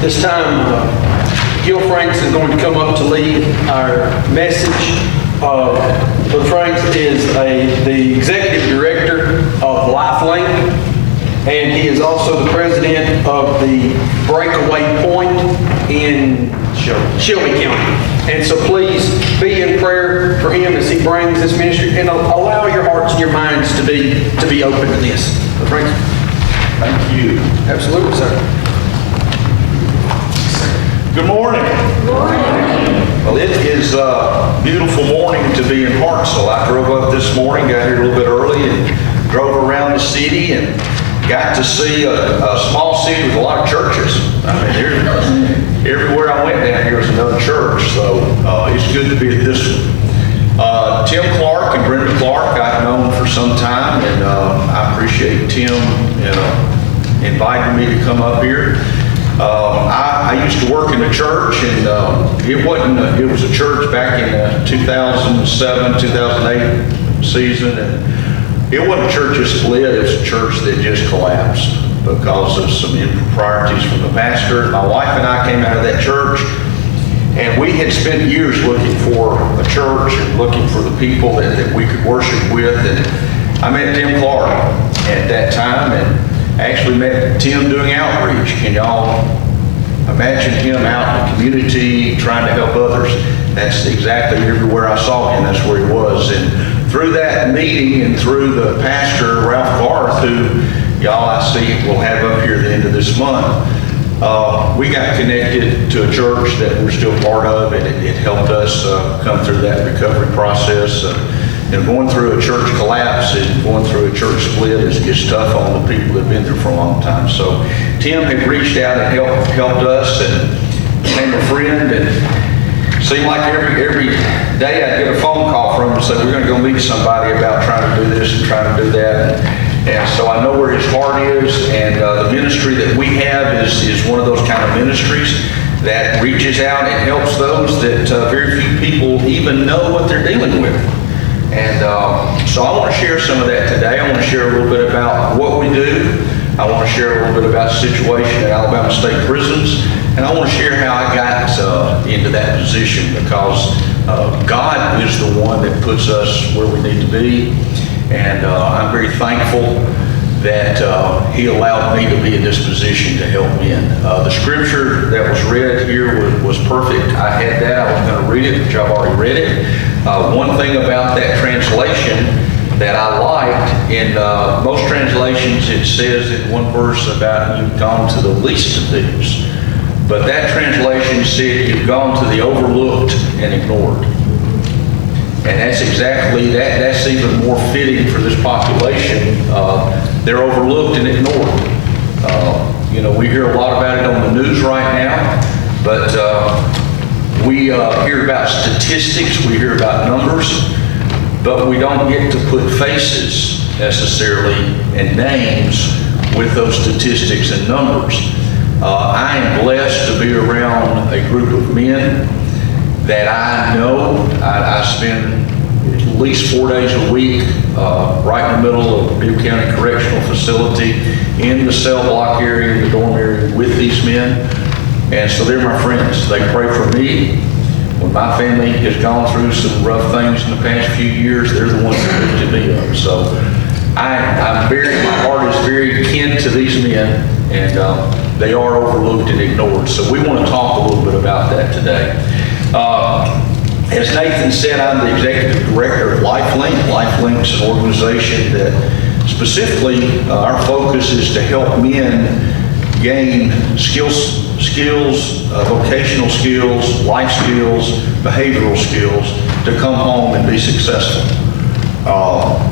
This time, Gil Franks is going to come up to lead our message. Gil Franks is the executive director of LifeLink, and he is also the president of the Breakaway Point in Shelby County. And so please be in prayer for him as he brings this ministry, and allow your hearts and your minds to be open to this. Gil Franks. Thank you. Absolutely, sir. Good morning. Good morning. Well, it is a beautiful morning to be in Hartselle. I drove up this morning, got here a little bit early, and drove around the city and got to see a small city with a lot of churches. I mean, everywhere I went down here was another church, so it's good to be at this one. Tim Clark and Brenda Clark I've known for some time, and I appreciate Tim inviting me to come up here. I used to work in a church, and it was a church back in the 2007, 2008 season, and it wasn't a church that split, it was a church that just collapsed because of some improprieties from the pastor. My wife and I came out of that church, and we had spent years looking for a church and looking for the people that we could worship with, and I met Tim Clark at that time, and actually met Tim doing outreach. Can y'all imagine him out in the community trying to help others? That's exactly everywhere I saw him, that's where he was. And through that meeting and through the pastor, Ralph Garth, who y'all I see will have up here at the end of this month, we got connected to a church that we're still part of, and it helped us come through that recovery process. Going through a church collapse and going through a church split is tough on the people that have been there for a long time. So Tim had reached out and helped us and became a friend, and seemed like every day I'd get a phone call from him and say, we're going to go meet somebody about trying to do this and trying to do that. And so I know where his heart is, and the ministry that we have is one of those kind of ministries that reaches out and helps those that very few people even know what they're dealing with. And so I want to share some of that today. I want to share a little bit about what we do. I want to share a little bit about the situation at Alabama State Prisons. And I want to share how I got into that position, because God is the one that puts us where we need to be. And I'm very thankful that He allowed me to be in this position to help men. The scripture that was read here was perfect. I had that. I was going to read it, but y'all already read it. One thing about that translation that I liked, in most translations it says in one verse about you've gone to the least of these. But that translation said you've gone to the overlooked and ignored. And that's exactly, that's even more fitting for this population. They're overlooked and ignored. We hear a lot about it on the news right now, but we hear about statistics, we hear about numbers, but we don't get to put faces necessarily and names with those statistics and numbers. I am blessed to be around a group of men that I know. I spend at least 4 days a week right in the middle of Bibb County Correctional Facility in the cell block area, in the dorm area with these men. And so they're my friends. They pray for me. When my family has gone through some rough things in the past few years, they're the ones that lifted me up. So my heart is very kin to these men, and they are overlooked and ignored. So we want to talk a little bit about that today. As Nathan said, I'm the executive director of LifeLink. LifeLink is an organization that specifically our focus is to help men gain skills, vocational skills, life skills, behavioral skills to come home and be successful.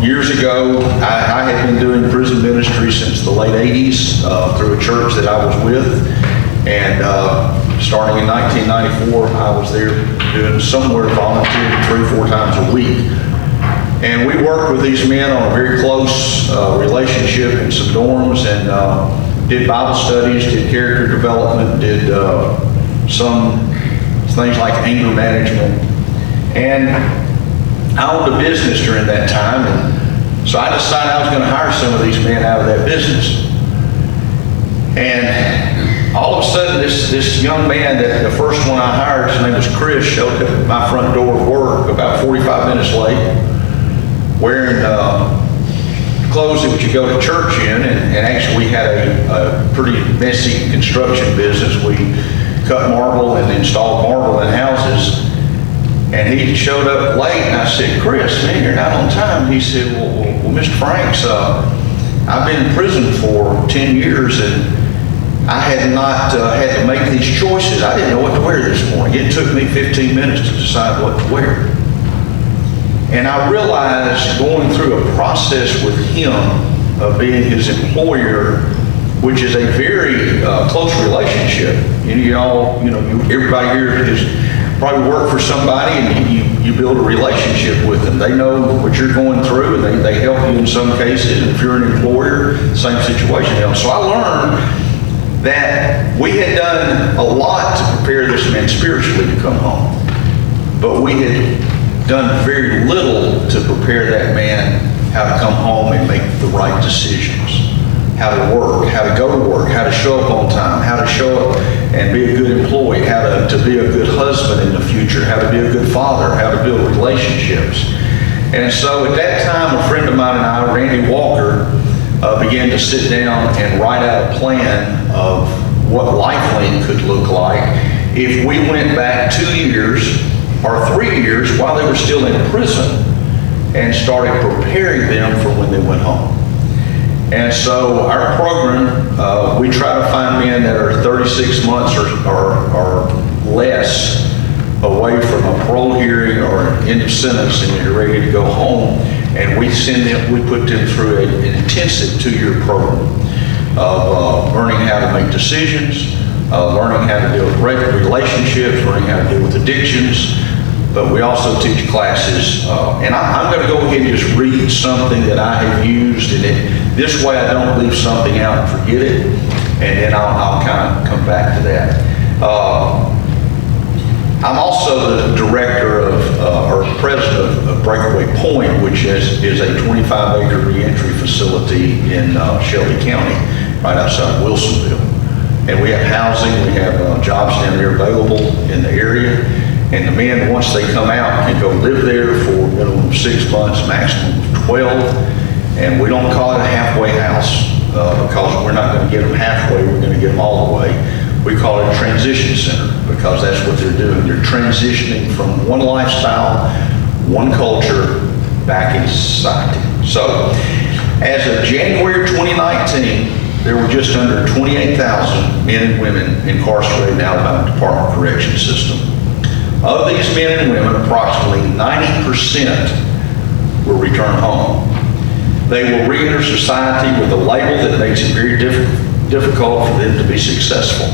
Years ago, I had been doing prison ministry since the late 80s through a church that I was with. And starting in 1994, I was there doing somewhere volunteering 3 or 4 times a week. And we worked with these men on a very close relationship in some dorms, and did Bible studies, did character development, did some things like anger management. And I owned a business during that time, and so I decided I was going to hire some of these men out of that business. And all of a sudden, this young man, that the first one I hired, his name was Chris, showed up at my front door of work about 45 minutes late, wearing clothes that you go to church in, and actually we had a pretty messy construction business. We cut marble and installed marble in houses, and he showed up late, and I said, Chris, man, you're not on time. He said, well Mr. Franks, I've been in prison for 10 years, and I had not had to make these choices. I didn't know what to wear this morning. It took me 15 minutes to decide what to wear. And I realized going through a process with him of being his employer, which is a very close relationship. Everybody here has probably worked for somebody, and you build a relationship with them. They know what you're going through, and they help you in some cases. And if you're an employer, same situation. So I learned that we had done a lot to prepare this man spiritually to come home, but we had done very little to prepare that man how to come home and make the right decisions, how to work, how to go to work, how to show up on time, how to show up and be a good employee, how to be a good husband in the future, how to be a good father, how to build relationships. And so at that time, a friend of mine and I, Randy Walker, began to sit down and write out a plan of what LifeLink could look like if we went back 2 years or 3 years while they were still in prison and started preparing them for when they went home. And so our program, we try to find men that are 36 months or less away from a parole hearing or an end of sentence, and they're ready to go home. And we put them through an intensive 2-year program of learning how to make decisions, learning how to deal with relationships, learning how to deal with addictions. But we also teach classes, and I'm going to go ahead and just read something that I have used, and this way I don't leave something out and forget it, and then I'll kind of come back to that. I'm also the director or president of Breakaway Point, which is a 25-acre reentry facility in Shelby County, right outside Wilsonville. And we have housing, we have jobs down there available in the area. And the men, once they come out, can go live there for a minimum of 6 months, maximum of 12. And we don't call it a halfway house because we're not going to get them halfway, we're going to get them all the way. We call it a transition center because that's what they're doing. They're transitioning from one lifestyle, one culture, back into society. So, as of January 2019, there were just under 28,000 men and women incarcerated in Alabama Department of Corrections system. Of these men and women, approximately 90% will return home. They will re-enter society with a label that makes it very difficult for them to be successful.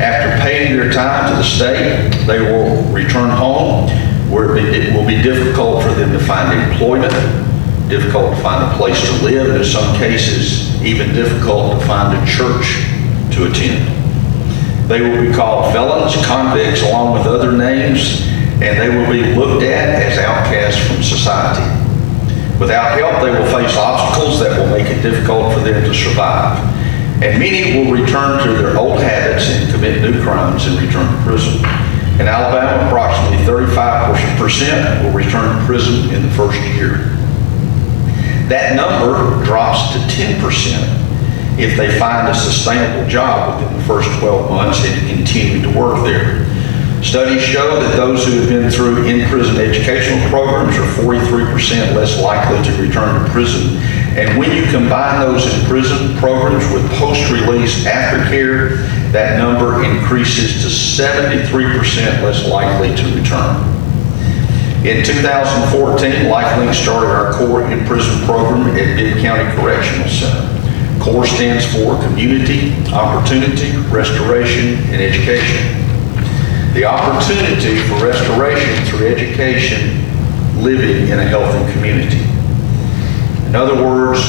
After paying their time to the state, they will return home where it will be difficult for them to find employment, difficult to find a place to live, and in some cases, even difficult to find a church to attend. They will be called felons, convicts, along with other names, and they will be looked at as outcasts from society. Without help, they will face obstacles that will make it difficult for them to survive. And many will return to their old habits and commit new crimes and return to prison. In Alabama, approximately 35% will return to prison in the first year. That number drops to 10% if they find a sustainable job within the first 12 months and continue to work there. Studies show that those who have been through in-prison educational programs are 43% less likely to return to prison. And when you combine those in-prison programs with post-release aftercare, that number increases to 73% less likely to return. In 2014, LifeLink started our core in-prison program at Bibb County Correctional Center. CORE stands for Community, Opportunity, Restoration, and Education. The opportunity for restoration through education, living in a healthy community. In other words,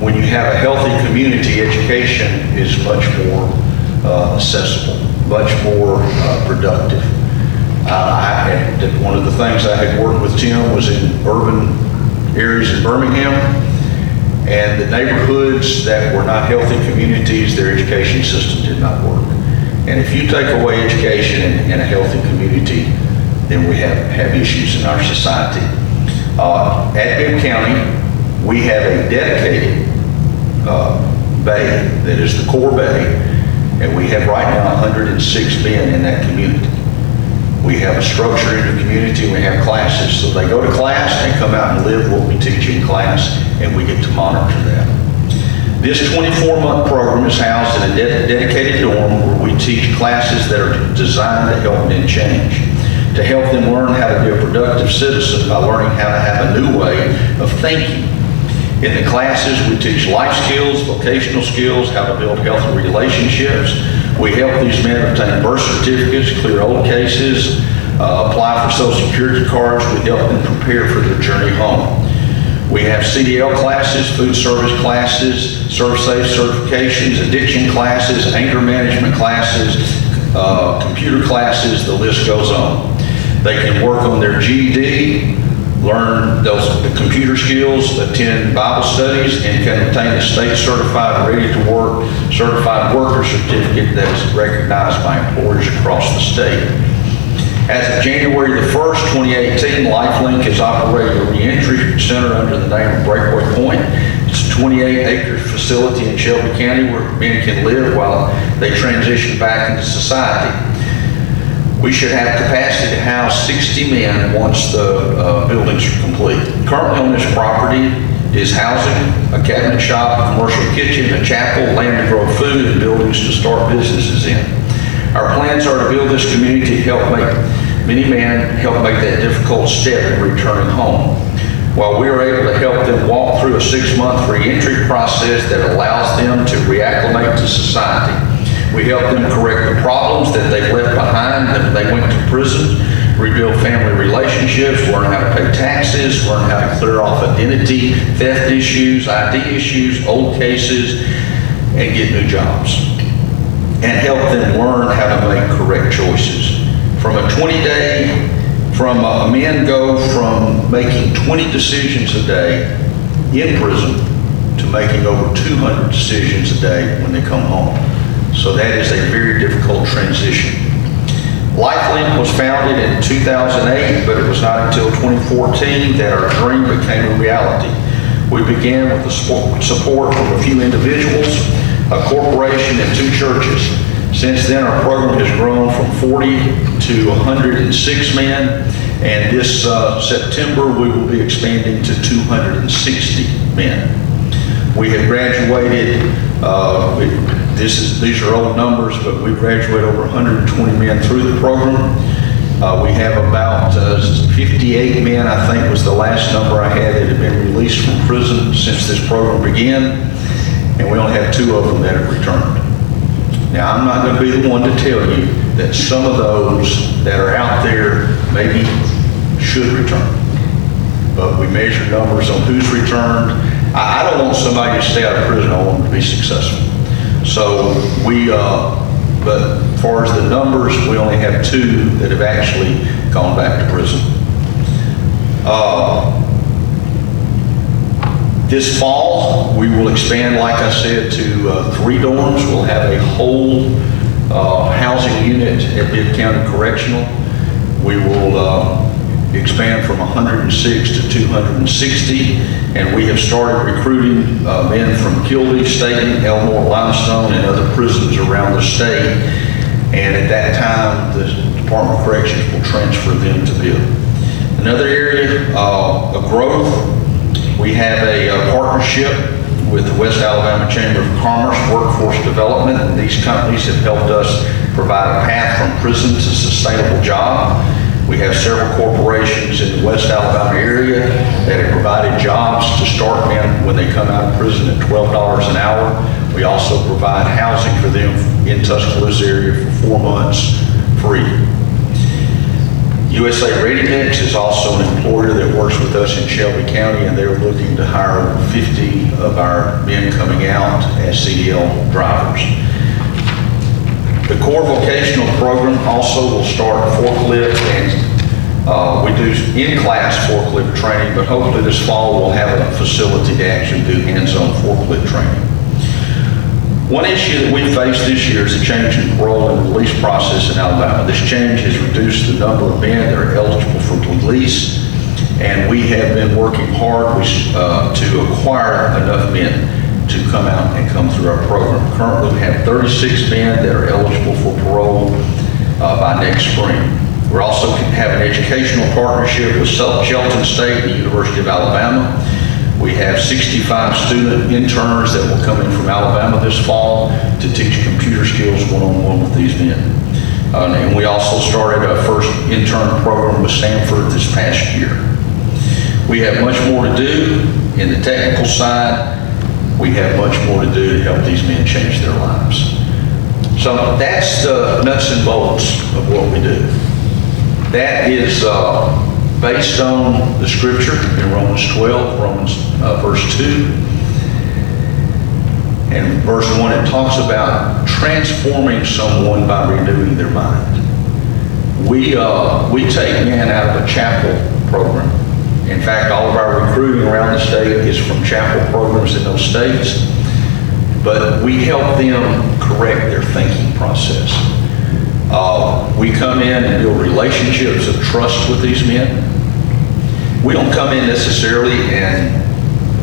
when you have a healthy community, education is much more accessible, much more productive. One of the things I had worked with Tim was in urban areas in Birmingham, And the neighborhoods that were not healthy communities, their education system did not work. And if you take away education in a healthy community, then we have issues in our society. At Bibb County, we have a dedicated bay that is the core bay, and we have right now 106 men in that community. We have a structure in the community, we have classes. So they go to class, they come out and live what we teach in class, and we get to monitor that. This 24-month program is housed in a dedicated dorm where we teach classes that are designed to help men change, to help them learn how to be a productive citizen by learning how to have a new way of thinking. In the classes, we teach life skills, vocational skills, how to build healthy relationships. We help these men obtain birth certificates, clear old cases, apply for Social Security cards. We help them prepare for their journey home. We have CDL classes, food service classes, ServSafe certifications, addiction classes, anger management classes, computer classes, the list goes on. They can work on their GED, learn those computer skills, attend Bible studies, and can obtain a state certified ready to work certified worker certificate that is recognized by employers across the state. As of January the 1st, 2018, LifeLink is operating a reentry center under the name of Breakaway Point. It's a 28-acre facility in Shelby County where men can live while they transition back into society. We should have capacity to house 60 men once the buildings are complete. Currently on this property is housing, a cabinet shop, a commercial kitchen, a chapel, land to grow food, and buildings to start businesses in. Our plans are to build this community to help make many men help make that difficult step in returning home. While we are able to help them walk through a 6-month reentry process that allows them to reacclimate to society, we help them correct the problems that they've left behind when they went to prison, rebuild family relationships, learn how to pay taxes, learn how to clear off identity, theft issues, ID issues, old cases, and get new jobs. And help them learn how to make correct choices. From a 20-day, men go from making 20 decisions a day in prison to making over 200 decisions a day when they come home. So that is a very difficult transition. LifeLink was founded in 2008, but it was not until 2014 that our dream became a reality. We began with the support from a few individuals, a corporation, and 2 churches. Since then, our program has grown from 40 to 106 men, and this September we will be expanding to 260 men. We have graduated, these are old numbers, but we graduated over 120 men through the program. We have about 58 men, I think was the last number I had, that have been released from prison since this program began, and we only have 2 of them that have returned. Now, I'm not going to be the one to tell you that some of those that are out there maybe should return, but we measure numbers on who's returned. I don't want somebody to stay out of prison. I want them to be successful. So but as far as the numbers, we only have 2 that have actually gone back to prison. This fall, we will expand, like I said, to 3 dorms. We'll have a whole housing unit at Bibb County Correctional. We will expand from 106 to 260, and we have started recruiting men from Kilby, Staten, Elmore, Limestone, and other prisons around the state. And at that time, the Department of Corrections will transfer them to Bibb. Another area of growth, we have a partnership with the West Alabama Chamber of Commerce Workforce Development, and these companies have helped us provide a path from prison to sustainable job. We have several corporations in the West Alabama area that have provided jobs to start men when they come out of prison at $12 an hour. We also provide housing for them in Tuscaloosa area for 4 months free. USA Ready Mix is also an employer that works with us in Shelby County, and they're looking to hire 50 of our men coming out as CDL drivers. The core vocational program also will start forklift and We do in-class forklift training, but hopefully this fall we'll have a facility to actually do hands-on forklift training. One issue that we faced this year is a change in parole and release process in Alabama. This change has reduced the number of men that are eligible for release, and we have been working hard to acquire enough men to come out and come through our program. Currently, we have 36 men that are eligible for parole by next spring. We also have an educational partnership with Shelton State and the University of Alabama. We have 65 student interns that will come in from Alabama this fall to teach computer skills one-on-one with these men. And we also started our first intern program with Stanford this past year. We have much more to do in the technical side. We have much more to do to help these men change their lives. So that's the nuts and bolts of what we do. That is based on the scripture in Romans 12, verse 2. And verse 1, it talks about transforming someone by renewing their mind. We take men out of a chapel program. In fact, all of our recruiting around the state is from chapel programs in those states. But we help them correct their thinking process. We come in and build relationships of trust with these men. We don't come in necessarily and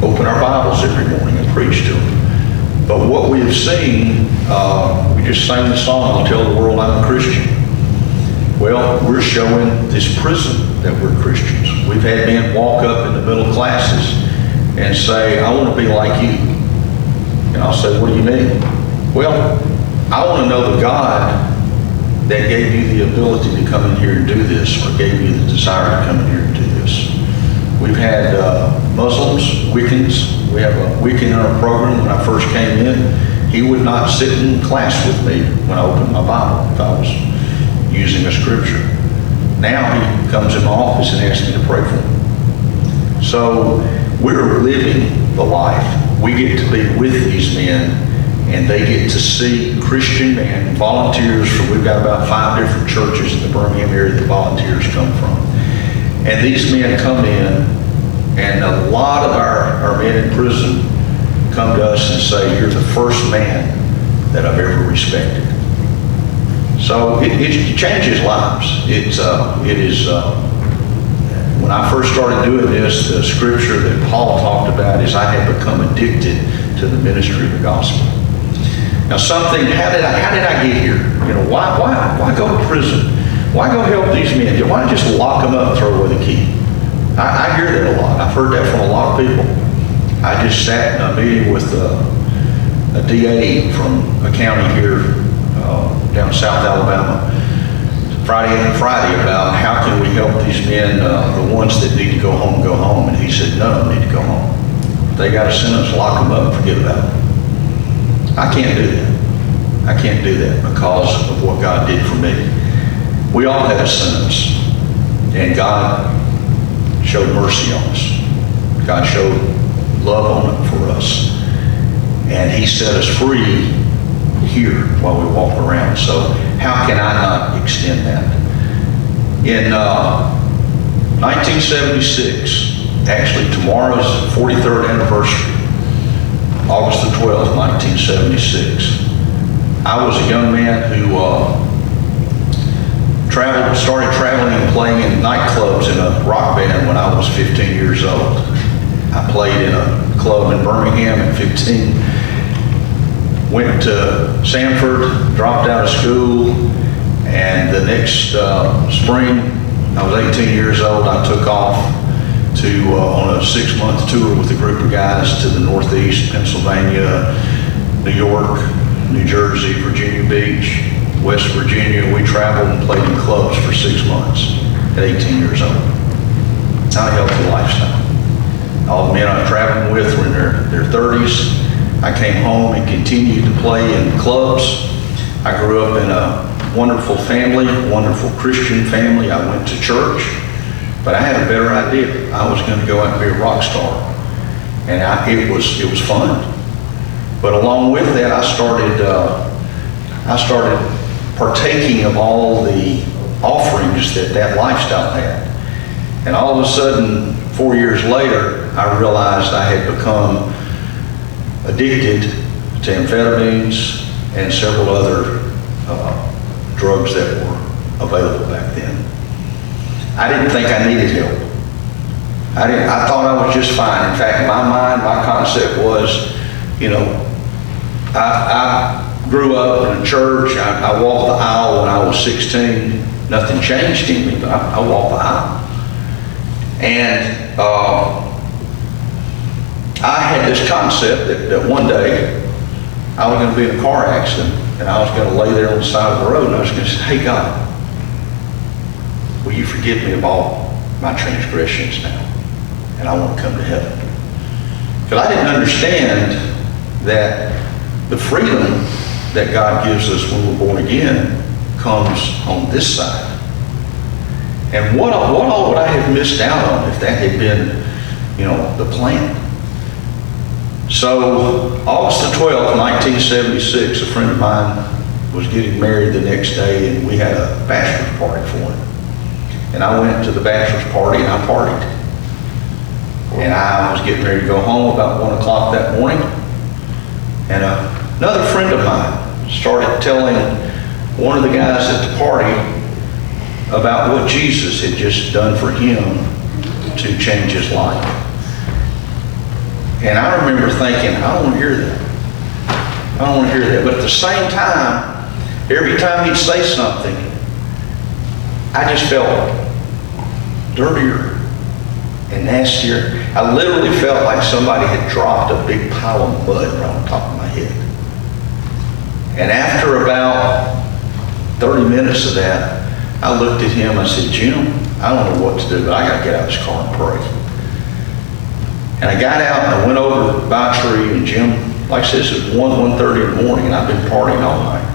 open our Bibles every morning and preach to them. But what we have seen, we just sang the song, "I'll tell the world I'm a Christian." Well, we're showing this prison that we're Christians. We've had men walk up in the middle classes and say, "I want to be like you." And I'll say, "What do you mean?" "Well, I want to know the God that gave you the ability to come in here and do this, or gave you the desire to come in here and do this." We've had Muslims, Wiccans. We have a Wiccan in our program. When I first came in, he would not sit in class with me when I opened my Bible if I was using a scripture. Now he comes in my office and asks me to pray for him. So we're living the life. We get to be with these men, and they get to see Christian men, volunteers from, we've got about 5 different churches in the Birmingham area that volunteers come from. And these men come in, and a lot of our men in prison come to us and say, "You're the first man that I've ever respected." So it changes lives. When I first started doing this, the scripture that Paul talked about is, "I had become addicted to the ministry of the gospel." Now how did I get here? You know, why go to prison? Why go help these men? Why not just lock them up and throw away the key? I hear that a lot. I've heard that from a lot of people. I just sat in a meeting with a DA from a county here down in South Alabama Friday about how can we help these men, the ones that need to go home. And he said, none of them need to go home. If they got a sentence, lock them up and forget about it. I can't do that. I can't do that because of what God did for me. We all have a sentence, and God showed mercy on us. God showed love on it for us. And he set us free here while we walk around. So how can I not extend that? In 1976, actually tomorrow's 43rd anniversary, August the 12th, 1976, I was a young man who started traveling and playing in nightclubs in a rock band when I was 15 years old. I played in a club in Birmingham at 15, went to Sanford, dropped out of school, and the next spring, I was 18 years old, I took off on a 6-month tour with a group of guys to the Northeast, Pennsylvania, New York, New Jersey, Virginia Beach, West Virginia. We traveled and played in clubs for 6 months at 18 years old. Not a healthy lifestyle. All the men I traveled with were in their 30s. I came home and continued to play in clubs. I grew up in a wonderful family, wonderful Christian family. I went to church, but I had a better idea. I was going to go out and be a rock star, and it was fun. But along with that, I started partaking of all the offerings that lifestyle had. And all of a sudden, 4 years later, I realized I had become addicted to amphetamines and several other drugs that were available back then. I didn't think I needed help. I thought I was just fine. In fact, in my mind, my concept was, I grew up in a church. I walked the aisle when I was 16. Nothing changed in me, but I walked the aisle. And I had this concept that one day I was going to be in a car accident, and I was going to lay there on the side of the road, and I was going to say, hey, God, will you forgive me of all my transgressions now? And I want to come to heaven. Because I didn't understand that the freedom that God gives us when we're born again comes on this side. And what all would I have missed out on if that had been, the plan? So, August the 12th, 1976, a friend of mine was getting married the next day, and we had a bachelor's party for him. And I went to the bachelor's party, and I partied. And I was getting ready to go home about 1 o'clock that morning. And another friend of mine started telling one of the guys at the party about what Jesus had just done for him to change his life. And I remember thinking, I don't want to hear that. I don't want to hear that. But at the same time, every time he'd say something, I just felt dirtier and nastier. I literally felt like somebody had dropped a big pile of mud right on top of my head. And after about 30 minutes of that, I looked at him, I said, Jim, I don't know what to do, but I got to get out of this car and pray. And I got out and I went over to By Tree, and Jim, like I said, this is 1:30 in the morning, and I've been partying all night.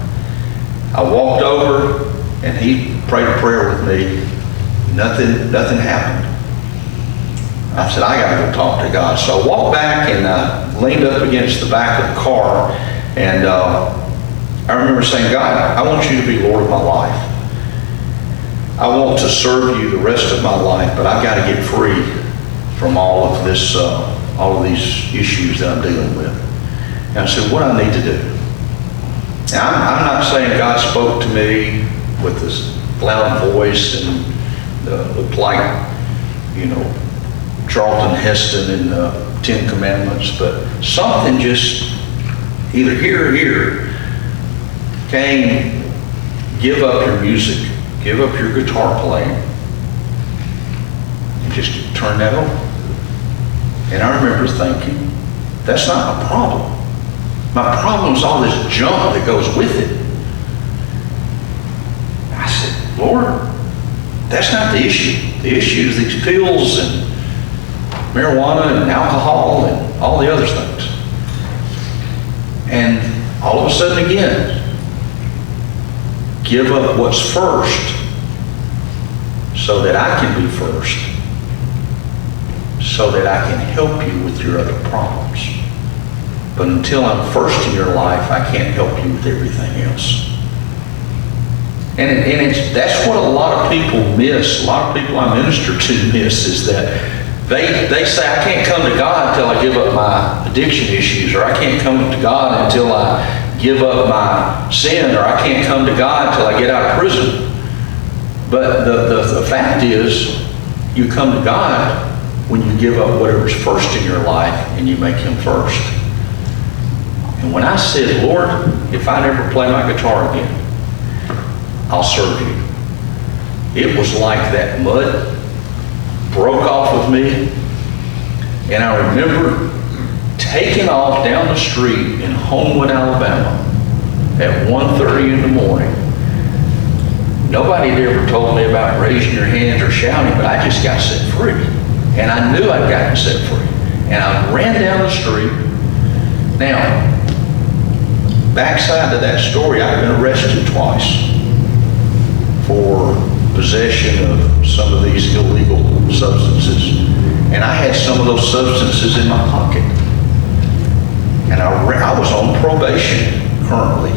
I walked over and he prayed a prayer with me. Nothing happened. I said, I got to go talk to God. So I walked back and leaned up against the back of the car, and I remember saying, God, I want you to be Lord of my life. I want to serve you the rest of my life, but I've got to get free from all of this, all of these issues that I'm dealing with. And I said, what do I need to do? Now, I'm not saying God spoke to me with this loud voice and looked like, Charlton Heston in the Ten Commandments, but something just either here or here came, give up your music, give up your guitar playing, and just turn that over. And I remember thinking, that's not my problem. My problem is all this junk that goes with it. I said, Lord, that's not the issue. The issue is these pills and marijuana and alcohol and all the other things. And all of a sudden again, give up what's first so that I can be first, so that I can help you with your other problems. But until I'm first in your life, I can't help you with everything else. And that's what a lot of people miss. A lot of people I minister to miss is that they say, I can't come to God until I give up my addiction issues, or I can't come to God until I give up my sin, or I can't come to God until I get out of prison. But the fact is, you come to God when you give up whatever's first in your life and you make Him first. And when I said, Lord, if I never play my guitar again, I'll serve you, it was like that mud broke off of me. And I remember taking off down the street in Homewood, Alabama at 1:30 in the morning. Nobody had ever told me about raising your hands or shouting, but I just got set free. And I knew I'd gotten set free. And I ran down the street. Now, backside to that story, I've been arrested twice for possession of some of these illegal substances. And I had some of those substances in my pocket. And I was on probation currently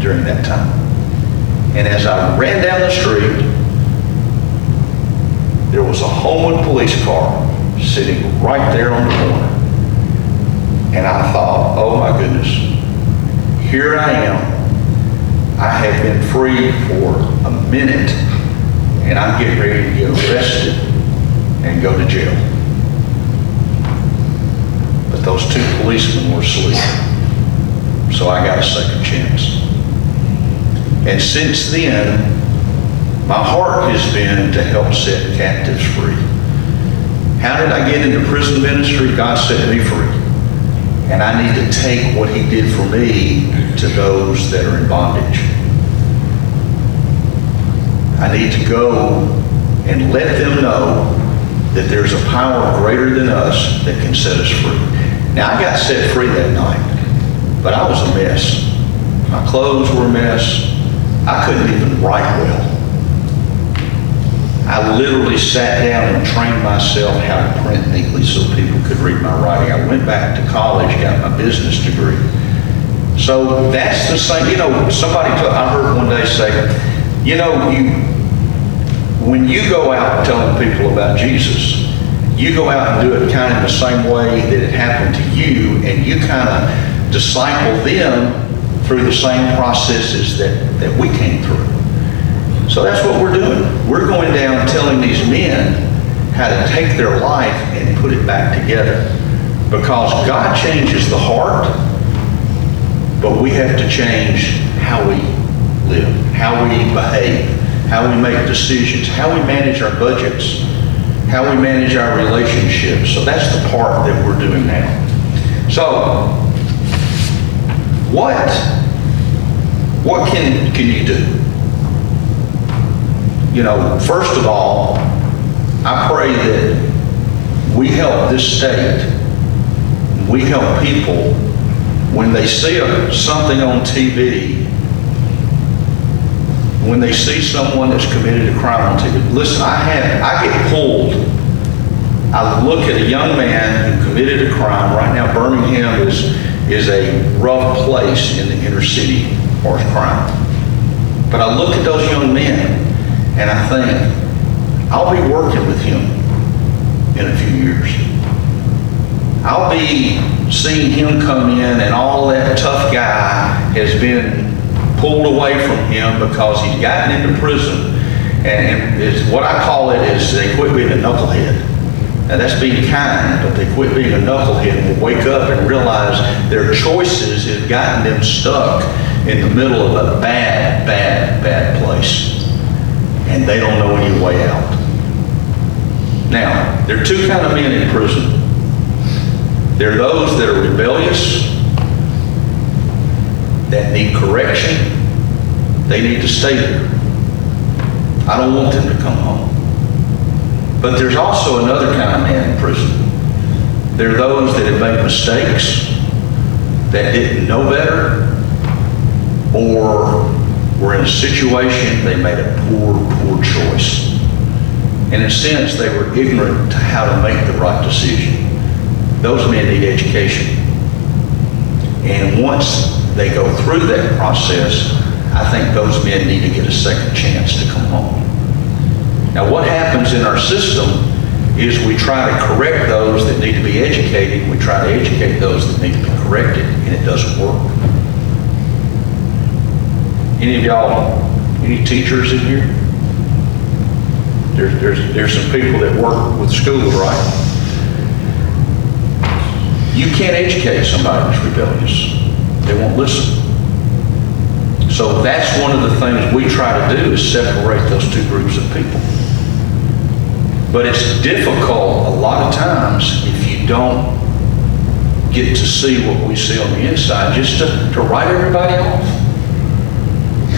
during that time. And as I ran down the street, there was a Homewood police car sitting right there on the corner. And I thought, oh my goodness, here I am. I have been free for a minute, and I'm getting ready to get arrested and go to jail. But those two policemen were asleep. So I got a second chance. And since then, my heart has been to help set captives free. How did I get into prison ministry? God set me free. And I need to take what he did for me to those that are in bondage. I need to go and let them know that there's a power greater than us that can set us free. Now, I got set free that night, but I was a mess. My clothes were a mess. I couldn't even write well. I literally sat down and trained myself how to print neatly so people could read my writing. I went back to college, got my business degree. So that's the same, I heard one day say, when you go out telling people about Jesus, you go out and do it kind of the same way that it happened to you, and you kind of disciple them through the same processes that we came through. So that's what we're doing. We're going down telling these men how to take their life and put it back together. Because God changes the heart, but we have to change how we live, how we behave, how we make decisions, how we manage our budgets, how we manage our relationships. So that's the part that we're doing now. So, what can you do? First of all, I pray that we help this state, we help people when they see something on TV, when they see someone that's committed a crime on TV. Listen, I get pulled. I look at a young man who committed a crime. Right now, Birmingham is a rough place in the inner city as far as crime. But I look at those young men and I think, I'll be working with him in a few years. I'll be seeing him come in and all that tough guy has been pulled away from him because he's gotten into prison. And it's, what I call it is they quit being a knucklehead. Now that's being kind, but they quit being a knucklehead and will wake up and realize their choices have gotten them stuck in the middle of a bad, bad, bad place. And they don't know any way out. Now, there are two kinds of men in prison. There are those that are rebellious, that need correction. They need to stay there. I don't want them to come home. But there's also another kind of man in prison. There are those that have made mistakes, that didn't know better, or were in a situation they made a poor choice. And in a sense, they were ignorant to how to make the right decision. Those men need education. And once they go through that process, I think those men need to get a second chance to come home. Now, what happens in our system is we try to correct those that need to be educated. We try to educate those that need to be corrected, and it doesn't work. Any of y'all, any teachers in here? There's some people that work with schools, right? You can't educate somebody that's rebellious. They won't listen. So that's one of the things we try to do is separate those two groups of people. But it's difficult a lot of times if you don't get to see what we see on the inside, just to write everybody off.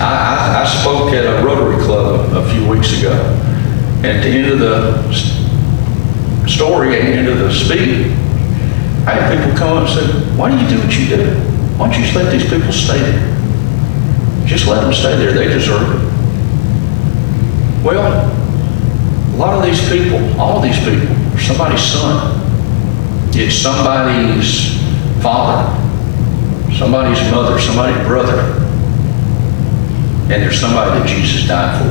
I spoke at a Rotary Club a few weeks ago. And at the end of the story, at the end of the speech, I had people come up and say, why do you do what you do? Why don't you just let these people stay there? Just let them stay there. They deserve it. Well, a lot of these people, all of these people, are somebody's son. It's somebody's father, somebody's mother, somebody's brother. And there's somebody that Jesus died for.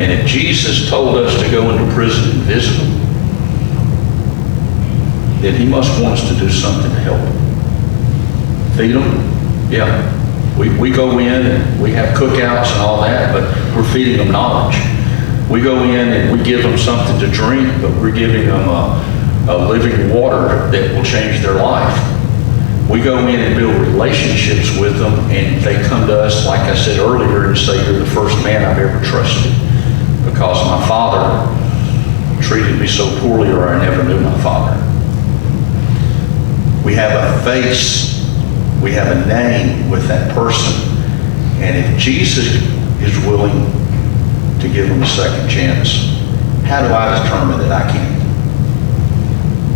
And if Jesus told us to go into prison and visit them, then he must want us to do something to help them. Feed them? Yeah. We go in and we have cookouts and all that, but we're feeding them knowledge. We go in and we give them something to drink, but we're giving them a living water that will change their life. We go in and build relationships with them, and they come to us, like I said earlier, and say, "You're the first man I've ever trusted because my father treated me so poorly, or I never knew my father." We have a face, we have a name with that person, and if Jesus is willing to give them a second chance, how do I determine that I can't?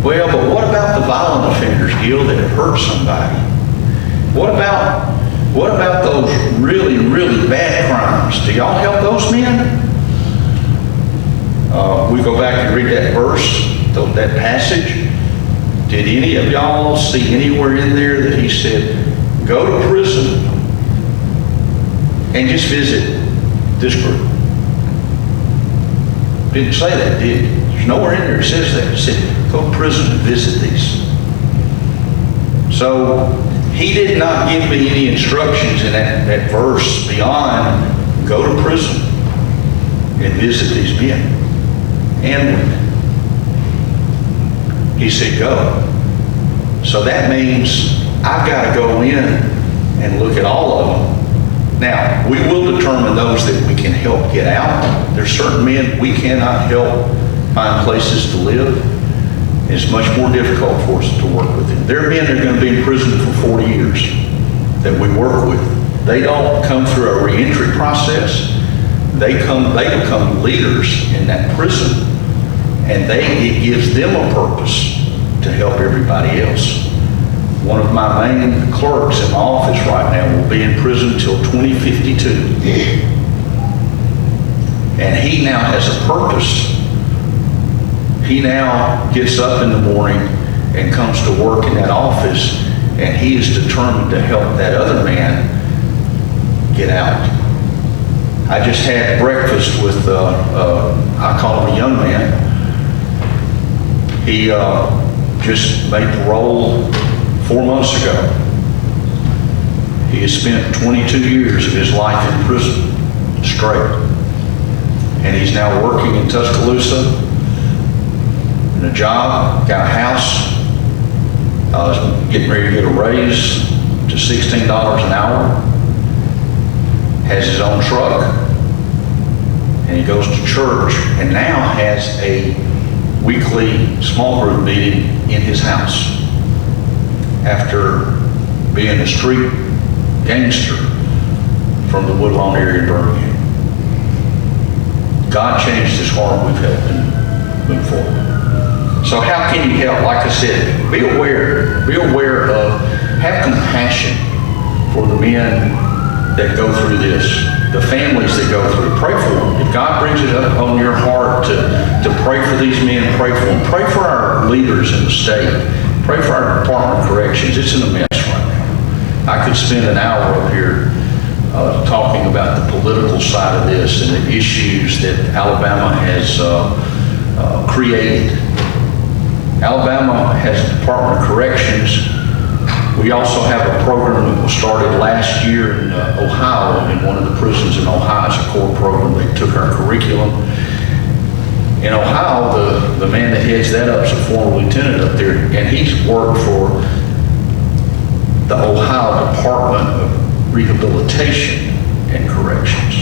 Well, but what about the violent offenders, Gil, that have hurt somebody? What about those really, really bad crimes? Do y'all help those men? We go back and read that verse, that passage. Did any of y'all see anywhere in there that he said, go to prison and just visit this group? Didn't say that, did he? There's nowhere in there that says that. It said, go to prison and visit these. So he did not give me any instructions in that verse beyond go to prison and visit these men and women. He said go. So that means I've got to go in and look at all of them. Now, we will determine those that we can help get out. There's certain men we cannot help find places to live. It's much more difficult for us to work with them. There are men that are going to be in prison for 40 years that we work with. They don't come through a reentry process. They become leaders in that prison, and it gives them a purpose to help everybody else. One of my main clerks in my office right now will be in prison till 2052. And he now has a purpose. He now gets up in the morning and comes to work in that office, and he is determined to help that other man get out. I just had breakfast with, I call him a young man. He just made parole 4 months ago. He has spent 22 years of his life in prison, straight. And he's now working in Tuscaloosa, in a job, got a house, getting ready to get a raise to $16 an hour, has his own truck, and he goes to church, and now has a weekly small group meeting in his house after being a street gangster from the Woodlawn area in Birmingham. God changed his heart. We've helped him move forward. So how can you help? Like I said, be aware of, have compassion for the men that go through this, the families that go through it. Pray for them. If God brings it up on your heart to pray for these men, pray for them. Pray for our leaders in the state. Pray for our Department of Corrections. It's in a mess right now. I could spend an hour up here talking about the political side of this and the issues that Alabama has created. Alabama has a Department of Corrections. We also have a program that was started last year in Ohio, in one of the prisons in Ohio. It's a core program. They took our curriculum. In Ohio, the man that heads that up is a former lieutenant up there, and he's worked for the Ohio Department of Rehabilitation and Corrections.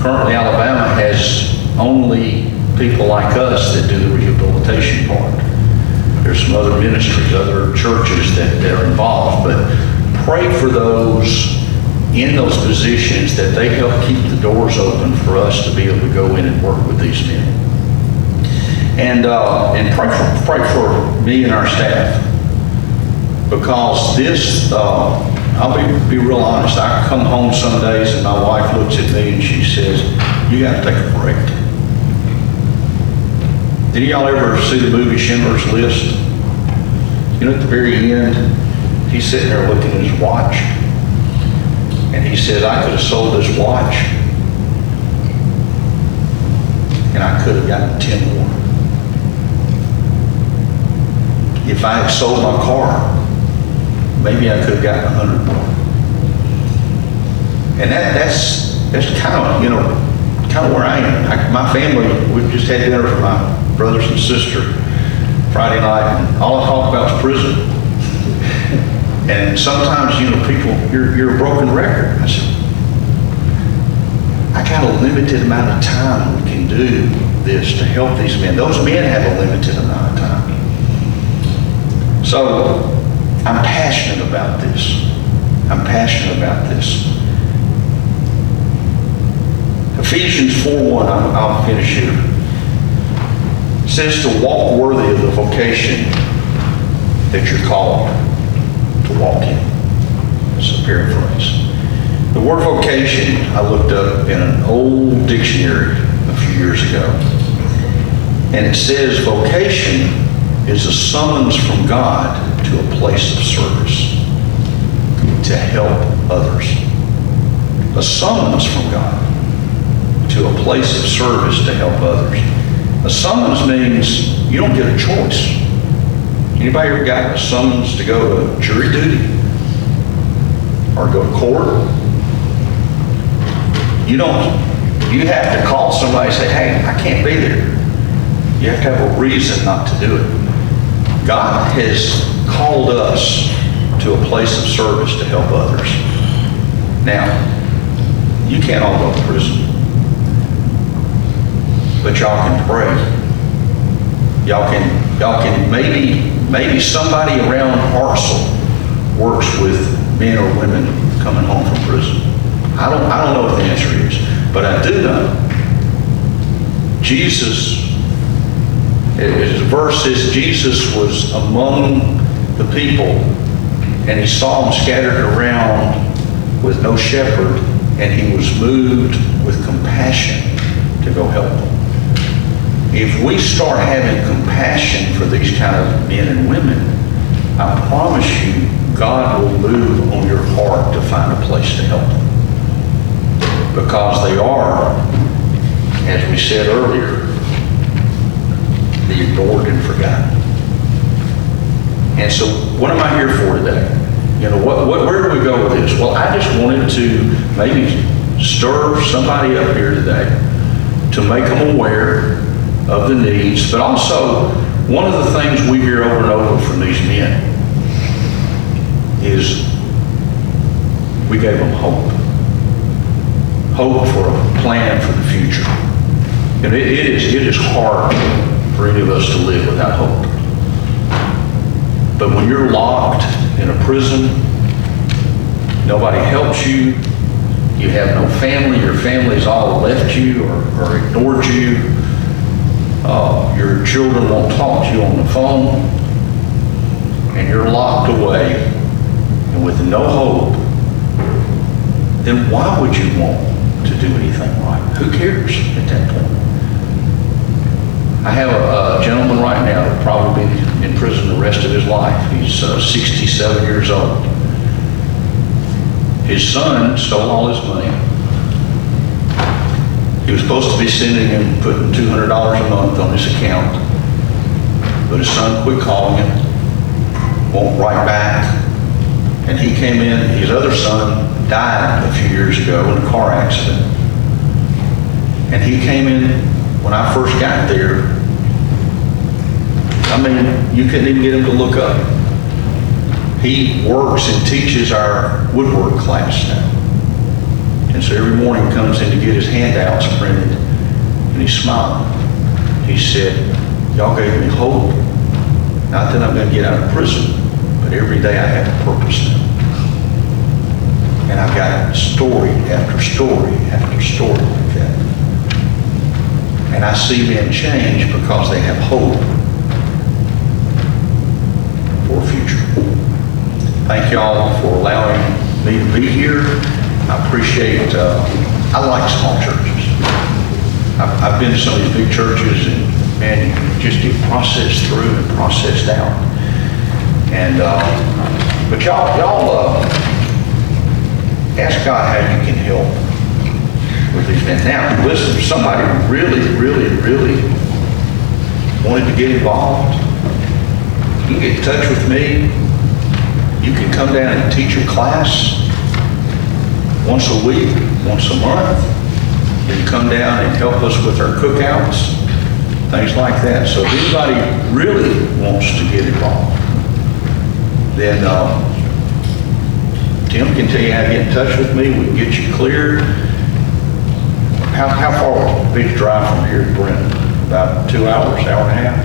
Currently, Alabama has only people like us that do the rehabilitation part. There's some other ministries, other churches that are involved, but pray for those in those positions that they help keep the doors open for us to be able to go in and work with these men. And pray for me and our staff, because this, I'll be real honest, I come home some days and my wife looks at me and she says, you got to take a break. Did y'all ever see the movie Schindler's List? You know, at the very end, he's sitting there looking at his watch, and he said, I could have sold this watch and I could have gotten 10 more. If I had sold my car, maybe I could have gotten 100 more. And that's kind of, kind of where I am. My family, we just had dinner for my brothers and sister Friday night, and all I talk about is prison. And sometimes, people, you're a broken record. I said, I got a limited amount of time we can do this to help these men. Those men have a limited amount of time. So I'm passionate about this. I'm passionate about this. Ephesians 4:1, I'll finish here. It says to walk worthy of the vocation that you're called to walk in. It's a paraphrase. The word vocation I looked up in an old dictionary a few years ago. And it says vocation is a summons from God to a place of service to help others. A summons from God to a place of service to help others. A summons means you don't get a choice. Anybody ever gotten a summons to go to jury duty or go to court? You have to call somebody and say, hey, I can't be there. You have to have a reason not to do it. God has called us to a place of service to help others. Now, you can't all go to prison, but y'all can pray. Y'all can maybe somebody around Hartselle works with men or women coming home from prison. I don't know what the answer is, but I do know Jesus, as the verse says, Jesus was among the people and he saw them scattered around with no shepherd, and he was moved with compassion to go help them. If we start having compassion for these kind of men and women, I promise you, God will move on your heart to find a place to help them. Because they are, as we said earlier, the ignored and forgotten. And so what am I here for today? Where do we go with this? Well, I just wanted to maybe stir somebody up here today to make them aware of the needs, but also one of the things we hear over and over from these men is we gave them hope. Hope for a plan for the future. And it is hard for any of us to live without hope. But when you're locked in a prison, nobody helps you, you have no family, your family's all left you or ignored you, your children won't talk to you on the phone, and you're locked away and with no hope, then why would you want to do anything right? Who cares at that point? I have a gentleman right now who'll probably be in prison the rest of his life. He's 67 years old. His son stole all his money. He was supposed to be sending him, putting $200 a month on his account. But his son quit calling him, won't write back. And he came in, his other son died a few years ago in a car accident. And he came in when I first got there. I mean, you couldn't even get him to look up. He works and teaches our woodwork class now. And so every morning he comes in to get his handouts printed, and he's smiling. He said, y'all gave me hope. Not that I'm going to get out of prison, but every day I have a purpose now. And I've got story after story after story like that. And I see men change because they have hope for a future. Thank y'all for allowing me to be here. I appreciate, I like small churches. I've been to some of these big churches, and man, you just get processed through and processed out. And, but y'all ask God how you can help with these men. Now, listen, if somebody really, really, really wanted to get involved, you can get in touch with me. You can come down and teach a class once a week, once a month. You can come down and help us with our cookouts, things like that. So if anybody really wants to get involved, then Tim can tell you how to get in touch with me. We can get you cleared. How far would it be to drive from here to Brent? About 2 hours, hour and a half?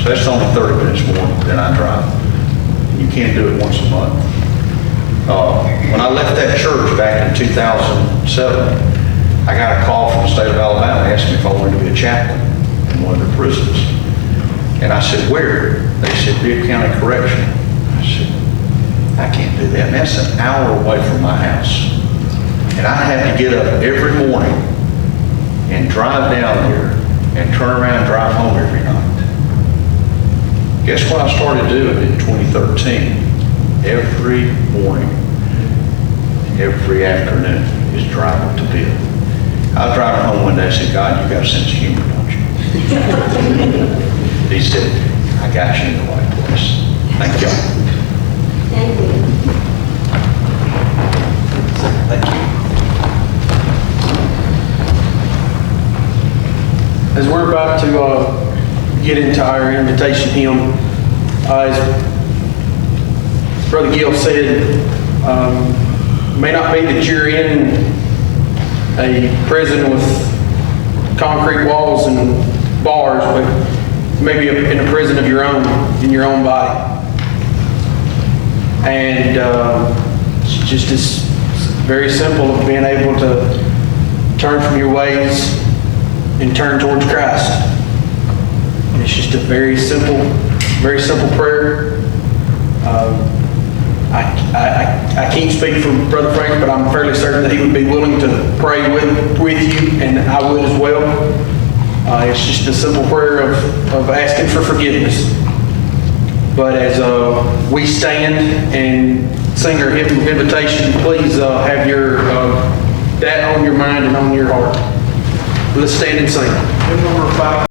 So that's only 30 minutes more than I drive. You can't do it once a month. When I left that church back in 2007, I got a call from the state of Alabama asking me if I wanted to be a chaplain in one of their prisons. And I said, where? They said, Bibb County Correctional. I said, I can't do that. That's an hour away from my house. And I had to get up every morning and drive down there and turn around and drive home every night. Guess what I started doing in 2013? Every morning, every afternoon is driving to Bibb. I was driving home one day and said, God, you got a sense of humor, don't you? He said, I got you in the right place. Thank you. Thank you. Thank you. As we're about to get into our invitation hymn, as Brother Gill said, it may not be that you're in a prison with concrete walls and bars, but maybe in a prison of your own, in your own body. And it's just as very simple of being able to turn from your ways and turn towards Christ. And it's just a very simple prayer. I can't speak for Brother Frank, but I'm fairly certain that he would be willing to pray with you, and I would as well. It's just a simple prayer of asking for forgiveness. But as we stand and sing our hymn of invitation, please have that on your mind and on your heart. Let's stand and sing. Hymn number 5.